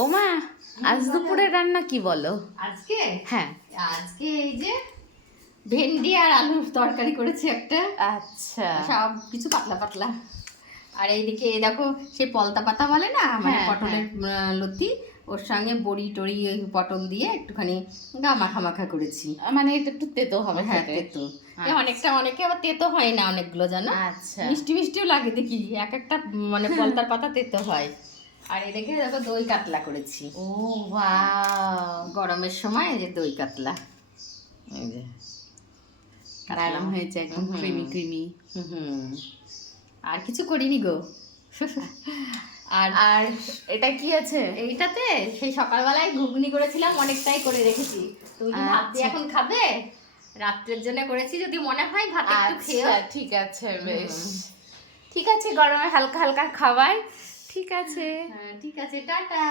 ও মা, আজ দুপুরে রান্না কি বলো? আজকে হ্যাঁ। আজকে এই যে ভেন্ডি আর আলুর তরকারি করেছি একটা, আচ্ছা। সব কিছু পাতলা পাতলা। আর এইদিকে এই দেখো সেই পলতা পাতা বলে না, মানে হ্যাঁ, পটলের লতি, ওর সঙ্গে বড়ি টড়ি ওই পটল দিয়ে একটুখানি গা মাখা মাখা করেছি। মানে এটা একটু তেতো হবে হ্যাঁ খেতে। তেতো। অনেকটা অনেকে আবার তেতো হয় না, অনেকগুলো জানো, আচ্ছা। মিষ্টি মিষ্টিও লাগে দেখি, এক একটা মানে পলতার পাতা তেতো হয়। আর এদিকে দেখো দই কাতলা করেছি। ও ওয়াও, গরমের সময় এই যে দই কাতলা, এই যে দারুণ হয়েছে, একদম ক্রিমি ক্রিমি। হুম। আর কিছু করিনি গো। আর আর এটা কি আছে? এইটাতে সেই সকালবেলায় ঘুগনি করেছিলাম, অনেকটাই করে রেখেছি। তুমি কি ভাত দিয়ে এখন খাবে? রাত্রের জন্য করেছি, যদি মনে হয় ভাত একটু খেও। আচ্ছা ঠিক আছে, বেশ। ঠিক আছে, গরমে হালকা হালকা খাবার। ঠিক আছে। হ্যাঁ ঠিক আছে, টাটা।